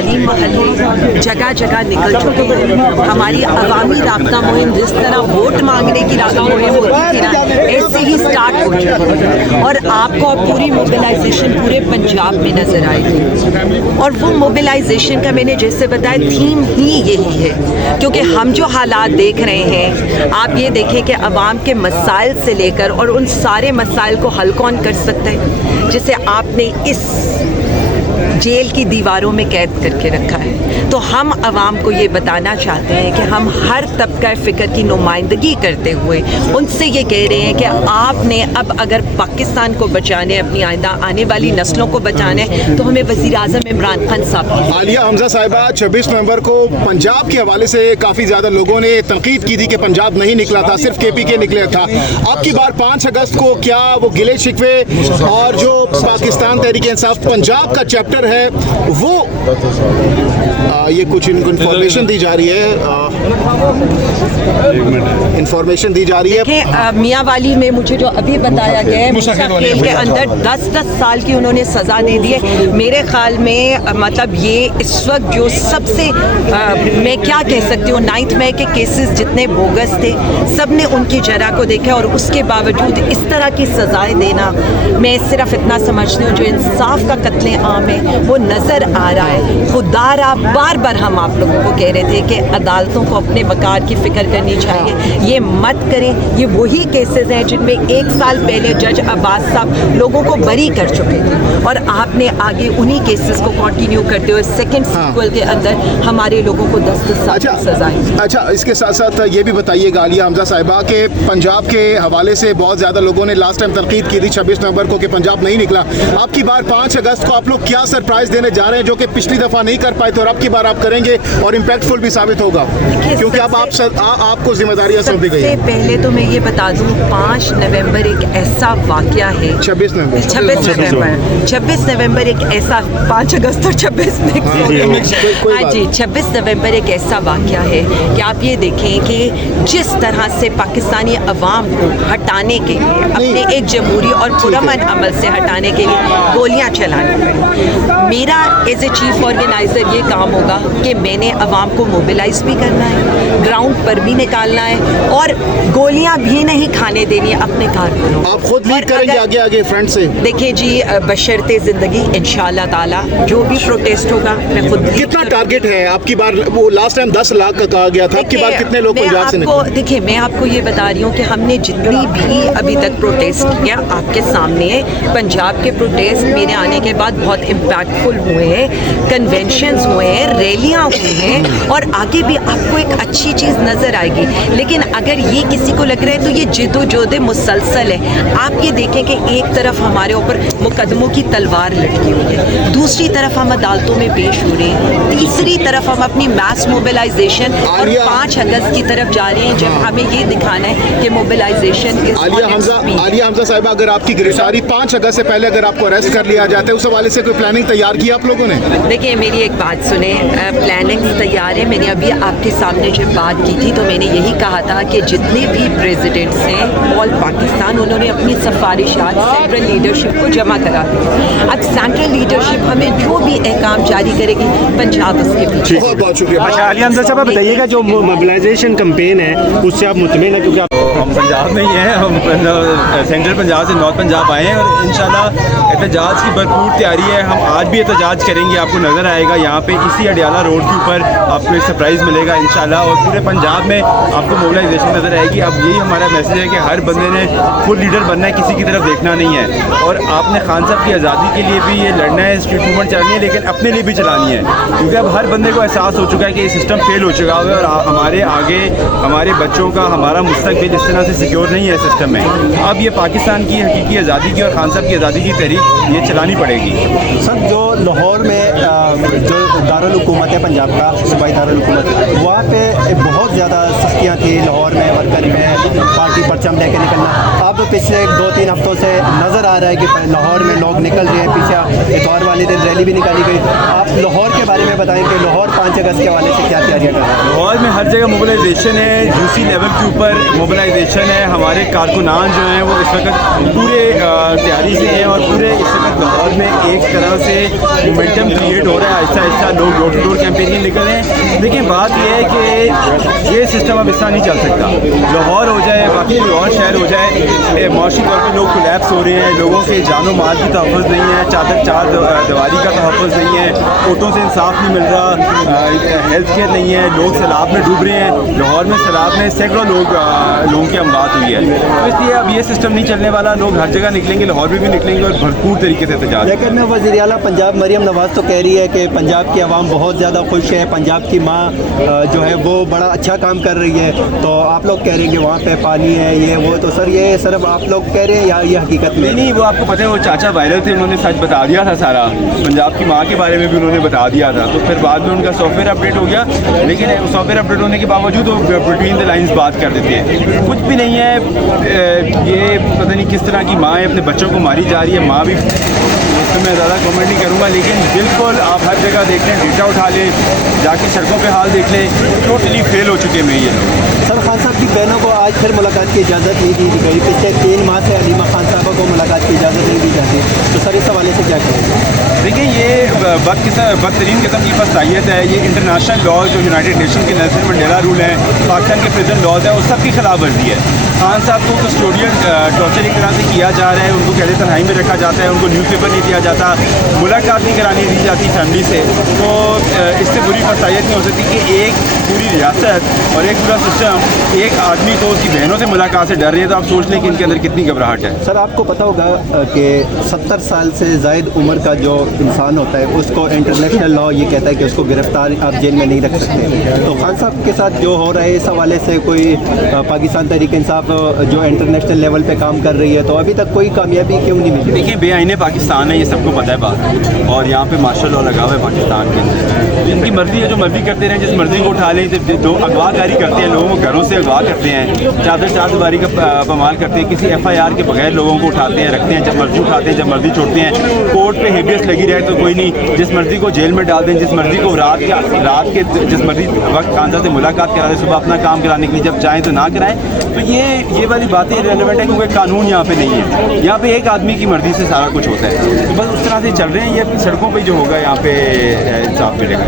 गली मोहल्ले जगह जगह निकल चुके हैं। हमारी अवामी राब्ता मुहिम जिस तरह वोट मांगने की मुहिम होती थी ना, ऐसे ही स्टार्ट हो चुकी है और आपको अब पूरी मोबिलाइजेशन पूरे पंजाब में नजर आएगी। और वो मोबिलाइजेशन का मैंने जैसे बताया थीम ही यही है, क्योंकि हम जो हालात देख रहे हैं, आप ये देखें कि अवाम के मसाइल से लेकर और उन सारे मसाइल को हल कौन कर सकता है जिसे आपने इस जेल की दीवारों में कैद करके रखा है। तो हम अवाम को ये बताना चाहते हैं कि हम हर तबका फ़िक्र की नुमाइंदगी करते हुए उनसे ये कह रहे हैं कि आपने अब अगर पाकिस्तान को बचाने, अपनी आइंदा आने वाली नस्लों को बचाने, तो हमें वज़ीर-ए-आज़म इमरान खान साहब। आलिया हमजा साहिबा, 26 नवंबर को पंजाब के हवाले से काफ़ी ज़्यादा लोगों ने तनकीद की थी कि पंजाब नहीं निकला था, सिर्फ KPK निकला था। अब की बार 5 अगस्त को क्या वो गिले शिकवे और जो पाकिस्तान तहरीक इंसाफ पंजाब का चैप्टर है वो ये कुछ इनको इन्फॉर्मेशन दी जा रही है, इन्फॉर्मेशन दी जा रही है। मियाँ वाली में मुझे जो अभी बताया गया है, मूसा खेल के अंदर 10-10 साल की उन्होंने सज़ा दे दी है। मेरे ख्याल में मतलब ये इस वक्त जो सबसे मैं क्या कह सकती हूँ, 9th मई के केसेस जितने बोगस थे सब ने उनकी जरा को देखा और उसके बावजूद इस तरह की सज़ाएं देना, मैं सिर्फ इतना समझती हूँ जो इंसाफ का कत्ले आम है वो नज़र आ रहा है। खुदारा बार बार हम आप लोगों को कह रहे थे कि अदालतों को अपने वकार की फ़िक्र करनी चाहिए, ये मत करें। ये वही केसेस हैं जिनमें 1 साल पहले जज अब्बास साहब लोगों को बरी कर चुके थे और आपने आगे उन्हीं केसेस को कंटिन्यू करते हुए सेकंड सीक्वल के अंदर हमारे लोगों को 10-10 साल की सज़ाएं। अच्छा, इसके साथ साथ ये भी बताइएगा आलिया हमजा साहिबा के पंजाब के हवाले से बहुत ज़्यादा लोगों ने लास्ट टाइम तनकीद की थी 26 नवंबर को कि पंजाब नहीं निकला। आपकी बार 5 अगस्त को आप लोग क्या सरप्राइज़ देने जा रहे हैं जो कि पिछली दफ़ा नहीं कर पाए थे और अब की बार आप करेंगे और इम्पैक्टफुल भी साबित होगा, क्योंकि अब आपको जिम्मेदारियां सौंपी गई हैं। पहले तो मैं ये बता दूं, 5 नवंबर एक ऐसा वाकया है, 26 नवंबर 26 नवंबर एक ऐसा, 5 अगस्त और 26 हाँ जी, 26 नवंबर एक ऐसा वाकया है कि आप ये देखें कि जिस तरह से पाकिस्तानी अवाम को हटाने के लिए, अपने एक जमहूरी और पुरअमन अमल से हटाने के लिए गोलियां चलानी पड़ी। मेरा एज ए चीफ ऑर्गेनाइज़र ये काम होगा कि मैंने अवाम को मोबिलाइज भी करना है, ग्राउंड पर भी निकालना है और गोलियां भी नहीं खाने देनी है अपने कारकुनों। आप खुद लीड करेंगे आगे फ्रंट से? देखिए जी, बशर्ते ज़िंदगी इंशाअल्लाह ताला जो भी प्रोटेस्ट होगा मैं खुद। कितना टारगेट है आपकी बार? वो लास्ट टाइम 10 लाख का कहा गया था, आपकी बार कितने लोग पंजाब से निकले? देखिए, मैं आपको ये बता रही हूँ कि हमने जितनी भी अभी तक प्रोटेस्ट किया आपके सामने है। पंजाब के प्रोटेस्ट मेरे आने के बाद बहुत इम्पैक्टफुल हुए हैं, कन्वेंशंस हुए हैं, रैलियाँ हुई हैं और आगे भी आपको एक अच्छी चीज़ नज़र आएगी। लेकिन अगर ये किसी को लग रहा है तो ये जिद्दोजहद मुसलसल है। आप ये देखें कि एक तरफ हमारे ऊपर मुकदमों की तलवार लटकी हुई है, दूसरी तरफ हम अदालतों में पेश हो रहे हैं, तीसरी तरफ हम अपनी मास मोबिलाइजेशन और 5 अगस्त की तरफ जा रहे हैं जब हमें ये दिखाना है कि मोबिलाइजेशन। आलिया हमजा साहिबा, अगर आपकी गिरफ्तारी 5 अगस्त से पहले अगर आपको अरेस्ट कर लिया जाता है, उस हवाले से कोई प्लानिंग तैयार की आप लोगों ने? देखिए, मेरी एक बात सुने, प्लानिंग तैयार है। मैंने अभी आपके सामने जब बात की थी तो मैंने यही कहा था कि जितने भी प्रेसिडेंट्स हैं ऑल पाकिस्तान, उन्होंने अपनी सिफारिशात सेंट्रल लीडरशिप को जमा करा दी। अब सेंट्रल लीडरशिप हमें जो भी अहकाम जारी करेगी, पंजाब उसके पीछे। बहुत बहुत शुक्रिया। अच्छा, आलिया हमजा साहब बताइएगा, जो मोबिलाइजेशन कैंपेन है उससे आप मुतमईन हैं? क्योंकि हम पंजाब में ही हैं, हम सेंट्रल पंजाब से नॉर्थ पंजाब आए हैं और इंशाल्लाह एहतजाज की भरपूर तैयारी है। हम आज भी एहतजाज करेंगे, आपको नज़र आएगा यहाँ पे इसी अडियाला रोड के ऊपर आपको एक सरप्राइज़ मिलेगा इंशाल्लाह, और पूरे पंजाब में आपको मोबिलाइजेशन नज़र आएगी। अब यही हमारा मैसेज है कि हर बंदे ने खुद लीडर बनना है, किसी की तरफ देखना नहीं है। और आपने खान साहब की आज़ादी के लिए भी ये लड़ना है, स्ट्रीट मूवमेंट चलानी है, लेकिन अपने लिए भी चलानी है, क्योंकि अब हर बंदे को एहसास हो चुका है कि ये सिस्टम फेल हो चुका है और हमारे आगे हमारे बच्चों का, हमारा मुस्तकबिल इस तरह से सिक्योर नहीं है सिस्टम में। अब ये पाकिस्तान की हकीकी आज़ादी की और खान साहब की आज़ादी की तहरीक ये चलानी पड़ेगी। सर, जो लाहौर में जो दारुल हुकूमत है पंजाब का, सूबाई दारुल हुकूमत, वहाँ पे बहुत ज़्यादा सख्तियाँ थी लाहौर में, वर्कर में पार्टी परचम लेके निकलना। अब पिछले 2-3 हफ्तों से नज़र आ रहा है कि लाहौर में लोग निकल रहे हैं। पीछे इतवार वाले दिन रैली भी निकाली गई। आप लाहौर के बारे में बताएं कि लाहौर 5 अगस्त के हवाले से क्या तैयारियाँ कर रहे हैं? लाहौर में हर जगह मोबिलाइजेशन है, यूसी लेवल के ऊपर मोबिलाइजेशन है। हमारे कारकुनान जो हैं वो इस वक्त पूरे तैयारी से हैं और पूरे इस वक्त लाहौर में एक तरह से मोमेंटम क्रिएट हो रहा है। आहिस्ता आहिस्ता लोग डोर टू डोर कैंपेन निकल रहे हैं। लेकिन बात यह है कि ये सिस्टम अब इस तरह नहीं चल सकता। लाहौर हो जाए, बाकी कोई और शहर हो जाए, माशी तौर पर लोग कोलैप्स हो रहे हैं, लोगों के जानो माल की तहफ़्फ़ुज़ नहीं है, चार दीवारी का तहफ़्फ़ुज़ नहीं है, कोर्टों से इंसाफ नहीं मिल रहा, हेल्थ केयर नहीं है, लोग सैलाब में डूब रहे हैं। लाहौर में सैलाब में सैकड़ों लोगों की अमवात हुई है। तो इसलिए अब ये सिस्टम नहीं चलने वाला। लोग हर जगह निकलेंगे, लाहौर में भी निकलेंगे और भरपूर तरीके से एहतजाज। लेकिन वज़ीर आला पंजाब मरियम नवाज़ तो कह रही है कि पंजाब की आवाम बहुत ज़्यादा खुश है, पंजाब की माँ जो है वो बड़ा अच्छा काम कर रही है। तो आप लोग कह रहे हैं कि वहाँ पे पानी है, ये वो, तो सर ये सिर्फ आप लोग कह रहे हैं या ये हकीकत में? नहीं, वो आपको पता है, वो चाचा वायरल थे, उन्होंने सच बता दिया था सारा, पंजाब की माँ के बारे में भी उन्होंने बता दिया था। तो फिर बाद में उनका सॉफ्टवेयर अपडेट हो गया, लेकिन सॉफ्टवेयर अपडेट होने के बावजूद वो बिटवीन द लाइन्स बात कर देते हैं। कुछ भी नहीं है, ये पता नहीं किस तरह की माँ है, अपने बच्चों को मारी जा रही है। माँ भी तो मैं ज़्यादा कमेंट नहीं करूँगा, लेकिन बिल्कुल आप हर जगह देख लें, डेटा उठा लें, जाके सड़कों पे हाल देख लें, टोटली फेल हो चुके हैं ये लोग। सर खान साहब की बहनों को आज फिर मुलाकात की इजाज़त नहीं दी गई। पिछले 3 माह से अलीमा खान साहबा को मुलाकात की इजाज़त नहीं दी जाती, तो सर इस हवाले से क्या करेंगे? देखिए, ये बदतरीन किस्म की बस्तायत है। ये इंटरनेशनल लॉ जो यूनाइटेड नेशन के नेल्सन मंडेला रूल है, पाकिस्तान के प्रेजेंट लॉज है, उस सब की खिलाफ वर्जी है। खान साहब को कस्टोडियल टॉर्चर एक तरह से किया जा रहा है, उनको कैद तन्हाई में रखा जाता है, उनको न्यूज़पेपर नहीं दिया जाता, मुलाकात नहीं करानी दी जाती फैमिली से। तो इससे बुरी बस्तायत नहीं हो सकती कि एक पूरी रियासत और एक पूरा सिस्टम एक आदमी को उसकी बहनों से मुलाकात से डर रही है। तो आप सोच लें कि इनके अंदर कितनी घबराहट है। सर आपको पता होगा कि 70 साल से ज़ायद उम्र का जो इंसान होता है उसको इंटरनेशनल लॉ ये कहता है कि उसको गिरफ्तार आप जेल में नहीं रख सकते। तो खान साहब के साथ जो हो रहा है इस हवाले से कोई पाकिस्तान तहरीक इंसाफ जो इंटरनेशनल लेवल पे काम कर रही है, तो अभी तक कोई कामयाबी क्यों नहीं मिली? देखिए, बेआईने पाकिस्तान है, ये सबको पता है बात, और यहाँ पे मार्शल लॉ लगा हुआ है पाकिस्तान के अंदर। इनकी मर्जी है, जो मर्जी करते रहें, जिस मर्जी को उठा लें। जो अगवाकारी करते हैं, लोगों को घरों से अगवा करते हैं, चार दीवारी का पमाल करते हैं, किसी FIR के बगैर लोगों को उठाते हैं, रखते हैं, जब मर्जी उठाते हैं, जब मर्जी छोड़ते हैं। कोर्ट पे हेबियस लगी रहे तो कोई नहीं, जिस मर्जी को जेल में डाल दें, जिस मर्जी को रात के जिस मर्जी वक्त खान साहब से मुलाकात करा दें, सुबह अपना काम कराने के लिए, जब चाहें तो ना कराएं। तो ये वाली बातें रेलेवेंट है, क्योंकि कानून यहाँ पे नहीं है। यहाँ पे एक आदमी की मर्जी से सारा कुछ होता है। तो बस उस तरह से चल रहे हैं। ये सड़कों पे जो होगा यहाँ पे इंसाफ मिलेगा।